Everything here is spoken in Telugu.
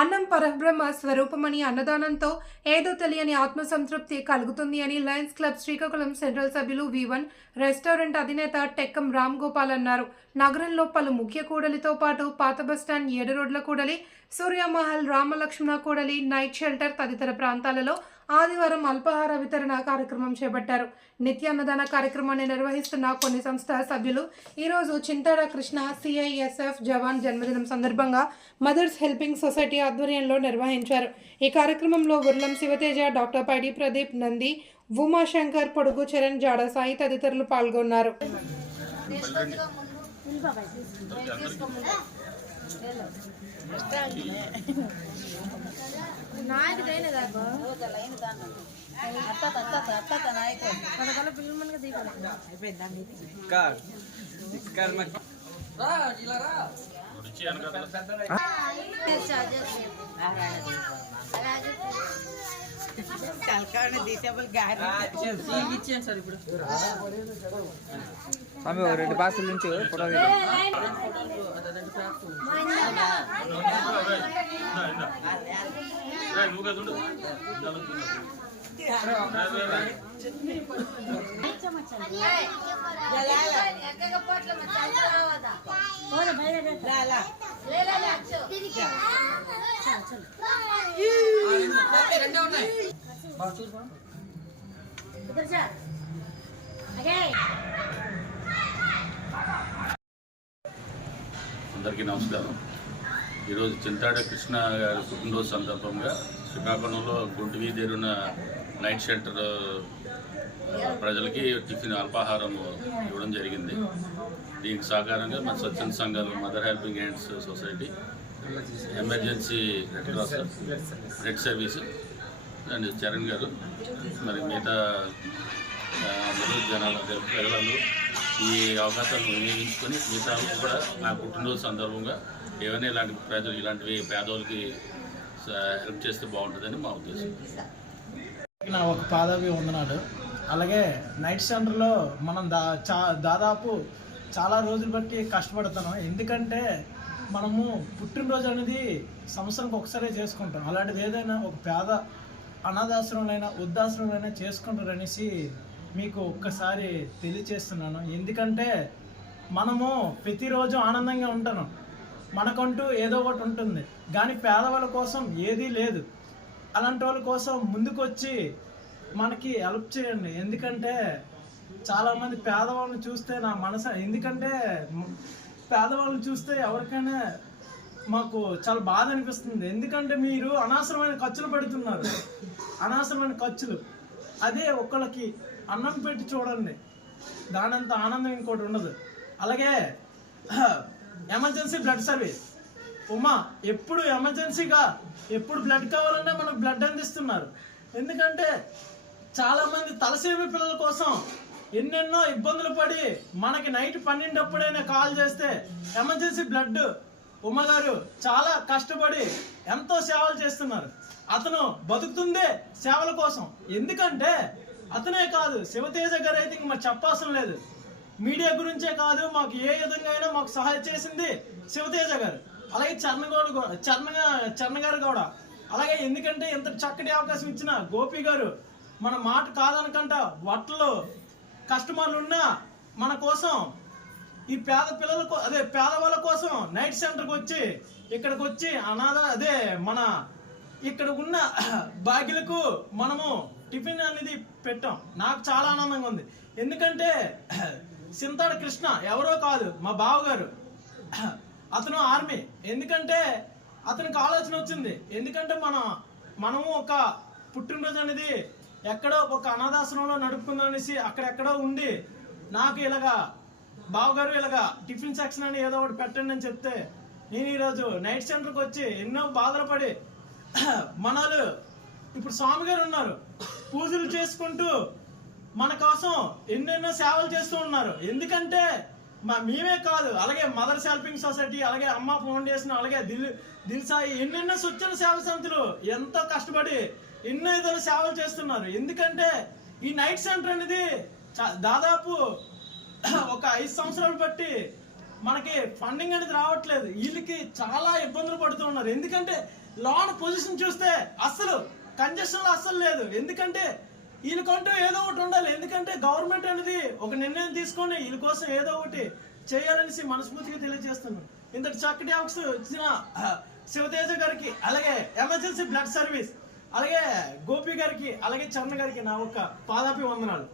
అన్నం పరబ్రహ్మ స్వరూపమని అన్నదానంతో ఏదో తెలియని ఆత్మసంతృప్తి కలుగుతుంది అని లయన్స్ క్లబ్ శ్రీకాకుళం సెంట్రల్ సభ్యులు V1 రెస్టారెంట్ అధినేత టెక్కం రామ్ గోపాల్ అన్నారు. నగరంలో పలు ముఖ్య కూడలితో పాటు పాత బస్టాండ్, 7 రోడ్ల కూడలి, సూర్యమహల్, రామలక్ష్మణ కూడలి, నైట్ షెల్టర్ తదితర ప్రాంతాలలో ఆదివారం అల్పాహార వితరణ కార్యక్రమం చేపట్టారు. నిత్యాన్నదాన కార్యక్రమాన్ని నిర్వహిస్తున్న కొన్ని సంస్థల సభ్యులు ఈరోజు చింతాడ కృష్ణ CISF జవాన్ జన్మదినం సందర్భంగా మదర్స్ హెల్పింగ్ సొసైటీ ఆధ్వర్యంలో నిర్వహించారు. ఈ కార్యక్రమంలో ఉర్లం శివతేజ, డాక్టర్ పైడి ప్రదీప్, నంది, ఉమాశంకర్, పొడుగు చరణ్, జాడ సాయి తదితరులు పాల్గొన్నారు. రెండు బాసుల నుంచి ఫోటో అందరికీ నమస్కారం. ఈరోజు చింతాడ కృష్ణ గారి పుట్టినరోజు సందర్భంగా శ్రీకాకుళంలో గుంటు వీధిరున్న నైట్ షెల్టర్ ప్రజలకి టిఫిన్ అల్పాహారం ఇవ్వడం జరిగింది. దీనికి సహకారంగా మన స్వచ్ఛంద సంఘాలు, mother helping hands society, emergency red cross, red service and Charan గారు, మరి మిగతా అందరూ జనాలు, ప్రజలందరూ ఈ అవకాశాలను వినియోగించుకొని మిగతా కూడా నా పుట్టినరోజు సందర్భంగా ఏమైనా ఇలాంటి ప్రజలు, ఇలాంటివి పేదవాళ్ళకి హెల్ప్ చేస్తే బాగుంటుందని మా ఉద్దేశం. నా ఒక పాదవి ఉందన్నాడు. అలాగే నైట్ సెంటర్లో మనం దాదాపు చాలా రోజులు బట్టి కష్టపడుతున్నాం. ఎందుకంటే మనము పుట్టినరోజు అనేది సంవత్సరానికి ఒకసారి చేసుకుంటాం. అలాంటివి ఏదైనా ఒక పేద అనాథాశ్రమంలో, వృద్ధాశ్రమంలో చేసుకుంటారనేసి మీకు ఒక్కసారి తెలియచేస్తున్నాను. ఎందుకంటే మనము ప్రతిరోజు ఆనందంగా ఉంటాను, మనకంటూ ఏదో ఒకటి ఉంటుంది, కానీ పేదవాళ్ళ కోసం ఏదీ లేదు. అలాంటి వాళ్ళ కోసం ముందుకొచ్చి మనకి హెల్ప్ చేయండి. ఎందుకంటే చాలామంది పేదవాళ్ళని చూస్తే నా మనసు, ఎందుకంటే పేదవాళ్ళని చూస్తే ఎవరికైనా మాకు చాలా బాధ అనిపిస్తుంది. ఎందుకంటే మీరు అనవసరమైన ఖర్చులు పెడుతున్నారు, అనవసరమైన ఖర్చులు. అదే ఒక్కళ్ళకి అన్నం పెట్టి చూడండి, దానంత ఆనందం ఇంకోటి ఉండదు. అలాగే ఎమర్జెన్సీ బ్లడ్ సర్వీస్ ఎప్పుడు ఎమర్జెన్సీగా ఎప్పుడు బ్లడ్ కావాలన్నా మనకు బ్లడ్ అందిస్తున్నారు. ఎందుకంటే చాలామంది తలసేమి పిల్లల కోసం ఎన్నెన్నో ఇబ్బందులు పడి మనకి నైట్ 12 అప్పుడైనా కాల్ చేస్తే ఎమర్జెన్సీ బ్లడ్ గారు చాలా కష్టపడి ఎంతో సేవలు చేస్తున్నారు. అతను బతుకుతుందే సేవల కోసం. ఎందుకంటే అతనే కాదు, శివతేజ గారు అయితే ఇంక మాకు చెప్పాల్సిన లేదు. మీడియా గురించే కాదు, మాకు ఏ విధంగా అయినా మాకు సహాయం చేసింది శివతేజ గారు. అలాగే చరణ్ గారు కూడా. అలాగే ఎందుకంటే ఇంత చక్కటి అవకాశం ఇచ్చిన గోపి గారు, మన మాట కాదనకంట వట్టలు కస్టమర్లు ఉన్నా మన కోసం, ఈ పేద పిల్లలకు, అదే పేదవాళ్ళ కోసం నైట్ సెంటర్కి వచ్చి, ఇక్కడికి వచ్చి మన ఇక్కడ ఉన్న బాగ్యులకు మనము టిఫిన్ అనేది పెట్టాం. నాకు చాలా ఆనందంగా ఉంది. ఎందుకంటే చింతాడ కృష్ణ ఎవరో కాదు, మా బావగారు. అతను ఆర్మీ. ఎందుకంటే అతనికి ఆలోచన వచ్చింది. ఎందుకంటే మనము ఒక పుట్టినరోజు అనేది ఎక్కడో ఒక అనాథాశ్రమంలో నడుపుకుందాం అనేసి అక్కడెక్కడో ఉండి, నాకు ఇలాగా బావగారు ఇలాగా టిఫిన్ సెక్షన్ అని ఏదో ఒకటి పెట్టండి అని చెప్తే, నేను ఈరోజు నైట్ సెంటర్కి వచ్చి ఎన్నో బాధలు పడి, మనలు ఇప్పుడు స్వామి గారు ఉన్నారు, పూజలు చేసుకుంటూ మన కోసం ఎన్నెన్నో సేవలు చేస్తూ ఉన్నారు. ఎందుకంటే మేమే కాదు, అలాగే మదర్స్ హెల్పింగ్ సొసైటీ, అలాగే అమ్మ ఫౌండేషన్, అలాగే దిల్ సాయి, ఎన్నెన్నో స్వచ్ఛంద సేవ సమితులు ఎంతో కష్టపడి ఎన్నో విధాలు సేవలు చేస్తున్నారు. ఎందుకంటే ఈ నైట్ సెంటర్ అనేది దాదాపు ఒక 5 సంవత్సరాలు బట్టి మనకి ఫండింగ్ అనేది రావట్లేదు. వీళ్ళకి చాలా ఇబ్బందులు పడుతూ ఉన్నారు. ఎందుకంటే లోన్ పొజిషన్ చూస్తే అస్సలు కంజెషన్లో అస్సలు లేదు. ఎందుకంటే వీళ్ళకంటూ ఏదో ఒకటి ఉండాలి. ఎందుకంటే గవర్నమెంట్ అనేది ఒక నిర్ణయం తీసుకొని వీళ్ళ కోసం ఏదో ఒకటి చేయాలనేసి మనస్ఫూర్తిగా తెలియజేస్తున్నాను. ఇంతటి చక్కటి అవకాశం ఇచ్చిన శివతేజ గారికి, అలాగే ఎమర్జెన్సీ బ్లడ్ సర్వీస్, అలాగే గోపి గారికి, అలాగే చరణ్ గారికి నా ఒక్క పాదాభి వందనాలు.